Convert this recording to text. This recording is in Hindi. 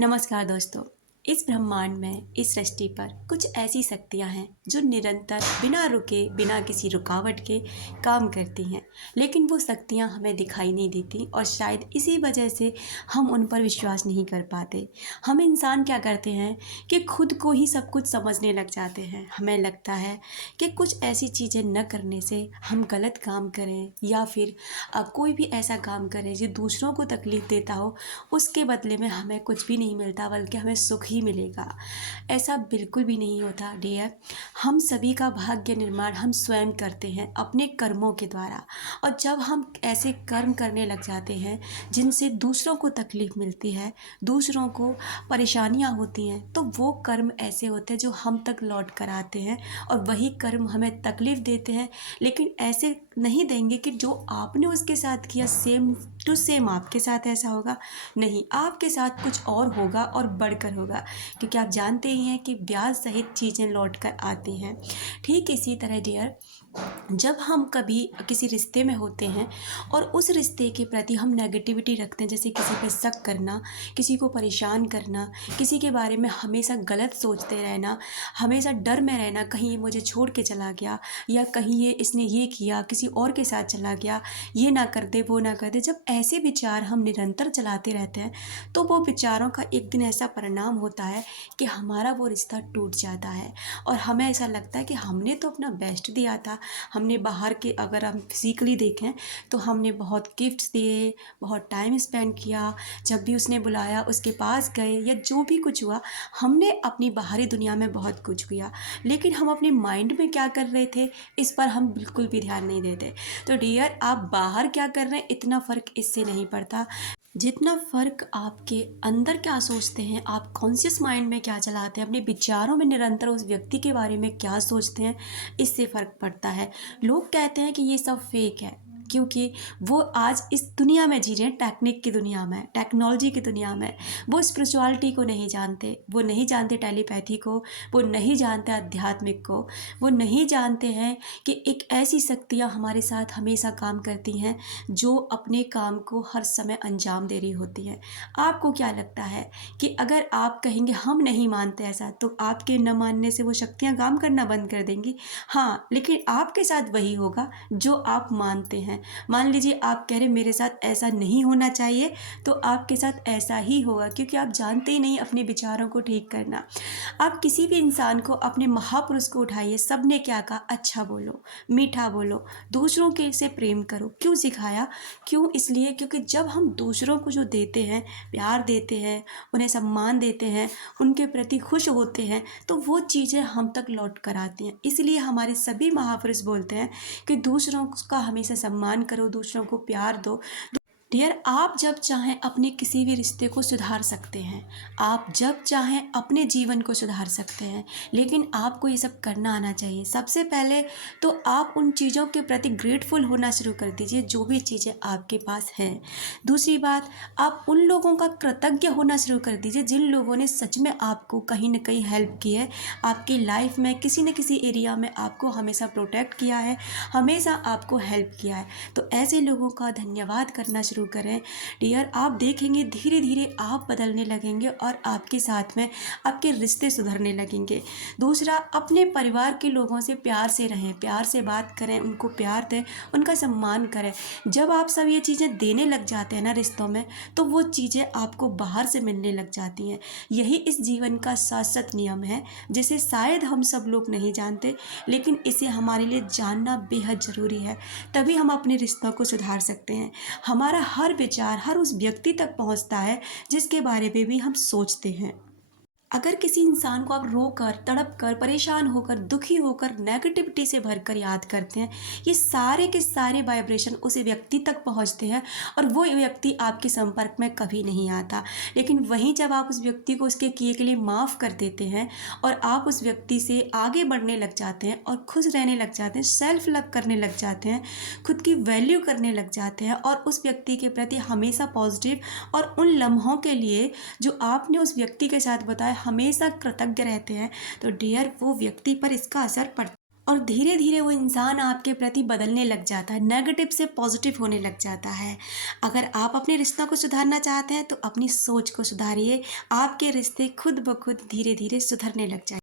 नमस्कार दोस्तों। इस ब्रह्मांड में, इस सृष्टि पर कुछ ऐसी शक्तियां हैं जो निरंतर बिना रुके, बिना किसी रुकावट के काम करती हैं। लेकिन वो शक्तियां हमें दिखाई नहीं देती और शायद इसी वजह से हम उन पर विश्वास नहीं कर पाते। हम इंसान क्या करते हैं कि खुद को ही सब कुछ समझने लग जाते हैं। हमें लगता है कि कुछ ऐसी चीज़ें न करने से हम गलत काम करें या फिर कोई भी ऐसा काम करें जो दूसरों को तकलीफ़ देता हो, उसके बदले में हमें कुछ भी नहीं मिलता बल्कि हमें सुख ही मिलेगा। ऐसा बिल्कुल भी नहीं होता डियर। हम सभी का भाग्य निर्माण हम स्वयं करते हैं अपने कर्मों के द्वारा। और जब हम ऐसे कर्म करने लग जाते हैं जिनसे दूसरों को तकलीफ़ मिलती है, दूसरों को परेशानियां होती हैं, तो वो कर्म ऐसे होते हैं जो हम तक लौट कर आते हैं और वही कर्म हमें तकलीफ़ देते हैं। लेकिन ऐसे नहीं देंगे कि जो आपने उसके साथ किया सेम टू सेम आपके साथ ऐसा होगा। नहीं, आपके साथ कुछ और होगा और बढ़कर होगा, क्योंकि आप जानते ही हैं कि ब्याज सहित चीज़ें लौट कर आती हैं। ठीक इसी तरह डियर, जब हम कभी किसी रिश्ते में होते हैं और उस रिश्ते के प्रति हम नेगेटिविटी रखते हैं, जैसे किसी पे शक करना, किसी को परेशान करना, किसी के बारे में हमेशा गलत सोचते रहना, हमेशा डर में रहना कहीं ये मुझे छोड़ के चला गया या कहीं ये इसने ये किया, किसी और के साथ चला गया, ये ना कर दे, वो ना कर दे। जब ऐसे विचार हम निरंतर चलाते रहते हैं तो वो विचारों का एक दिन ऐसा परिणाम होता है कि हमारा वो रिश्ता टूट जाता है और हमें ऐसा लगता है कि हमने तो अपना बेस्ट दिया था। हमने बाहर के, अगर हम फिजिकली देखें तो हमने बहुत गिफ्ट्स दिए, बहुत टाइम स्पेंड किया, जब भी उसने बुलाया उसके पास गए या जो भी कुछ हुआ, हमने अपनी बाहरी दुनिया में बहुत कुछ किया। लेकिन हम अपने माइंड में क्या कर रहे थे, इस पर हम बिल्कुल भी ध्यान नहीं देते। तो डियर, आप बाहर क्या कर रहे हैं इतना फ़र्क इससे नहीं पड़ता जितना फ़र्क आपके अंदर क्या सोचते हैं, आप कॉन्शियस माइंड में क्या चलाते हैं, अपने विचारों में निरंतर उस व्यक्ति के बारे में क्या सोचते हैं, इससे फ़र्क पड़ता है। लोग कहते हैं कि ये सब फेक है क्योंकि वो आज इस दुनिया में जी रहे हैं, टेक्निक की दुनिया में, टेक्नोलॉजी की दुनिया में। वो स्पिरिचुअलिटी को नहीं जानते, वो नहीं जानते टेलीपैथी को, वो नहीं जानते आध्यात्मिक को, वो नहीं जानते हैं कि एक ऐसी शक्तियाँ हमारे साथ हमेशा काम करती हैं जो अपने काम को हर समय अंजाम दे रही होती हैं। आपको क्या लगता है कि अगर आप कहेंगे हम नहीं मानते ऐसा, तो आपके न मानने से वो शक्तियाँ काम करना बंद कर देंगी? हाँ, लेकिन आपके साथ वही होगा जो आप मानते हैं। मान लीजिए आप कह रहे मेरे साथ ऐसा नहीं होना चाहिए, तो आपके साथ ऐसा ही होगा, क्योंकि आप जानते ही नहीं अपने विचारों को ठीक करना। आप किसी भी इंसान को, अपने महापुरुष को उठाइए, सब ने क्या कहा? अच्छा बोलो, मीठा बोलो, दूसरों के से प्रेम करो। क्यों सिखाया? क्यों? इसलिए क्योंकि जब हम दूसरों को जो देते हैं, प्यार देते हैं, उन्हें सम्मान देते हैं, उनके प्रति खुश होते हैं, तो वो चीज़ें हम तक लौट कर आती हैं। इसलिए हमारे सभी महापुरुष बोलते हैं कि दूसरों का हमेशा सम्मान करो, दूसरों को प्यार दो। डियर, आप जब चाहें अपने किसी भी रिश्ते को सुधार सकते हैं, आप जब चाहें अपने जीवन को सुधार सकते हैं, लेकिन आपको ये सब करना आना चाहिए। सबसे पहले तो आप उन चीज़ों के प्रति ग्रेटफुल होना शुरू कर दीजिए जो भी चीज़ें आपके पास हैं। दूसरी बात, आप उन लोगों का कृतज्ञ होना शुरू कर दीजिए जिन लोगों ने सच में आपको कहीं ना कहीं हेल्प की है, आपकी लाइफ में किसी न किसी एरिया में आपको हमेशा प्रोटेक्ट किया है, हमेशा आपको हेल्प किया है। तो ऐसे लोगों का धन्यवाद करना शुरू करें। डियर, आप देखेंगे धीरे धीरे आप बदलने लगेंगे और आपके साथ में आपके रिश्ते सुधरने लगेंगे। दूसरा, अपने परिवार के लोगों से प्यार से रहें, प्यार से बात करें, उनको प्यार दें, उनका सम्मान करें। जब आप सब ये चीज़ें देने लग जाते हैं ना रिश्तों में, तो वो चीज़ें आपको बाहर से मिलने लग जाती हैं। यही इस जीवन का शाश्वत नियम है, जिसे शायद हम सब लोग नहीं जानते, लेकिन इसे हमारे लिए जानना बेहद ज़रूरी है। तभी हम अपने रिश्तों को सुधार सकते हैं। हमारा हर विचार हर उस व्यक्ति तक पहुंचता है जिसके बारे में भी हम सोचते हैं। अगर किसी इंसान को आप रोकर, तड़प कर, परेशान होकर, दुखी होकर, नेगेटिविटी से भरकर याद करते हैं, ये सारे के सारे वाइब्रेशन उस व्यक्ति तक पहुंचते हैं और वो व्यक्ति आपके संपर्क में कभी नहीं आता। लेकिन वहीं जब आप उस व्यक्ति को उसके किए के लिए माफ़ कर देते हैं और आप उस व्यक्ति से आगे बढ़ने लग जाते हैं और खुश रहने लग जाते हैं, सेल्फ लव करने लग जाते हैं, खुद की वैल्यू करने लग जाते हैं और उस व्यक्ति के प्रति हमेशा पॉजिटिव और उन लम्हों के लिए जो आपने उस व्यक्ति के साथ बताया हमेशा कृतज्ञ रहते हैं, तो डियर, वो व्यक्ति पर इसका असर पड़ता है। और धीरे धीरे वो इंसान आपके प्रति बदलने लग जाता है, नेगेटिव से पॉजिटिव होने लग जाता है। अगर आप अपने रिश्तों को सुधारना चाहते हैं तो अपनी सोच को सुधारिए, आपके रिश्ते खुद ब खुद धीरे धीरे सुधरने लग जाएंगे।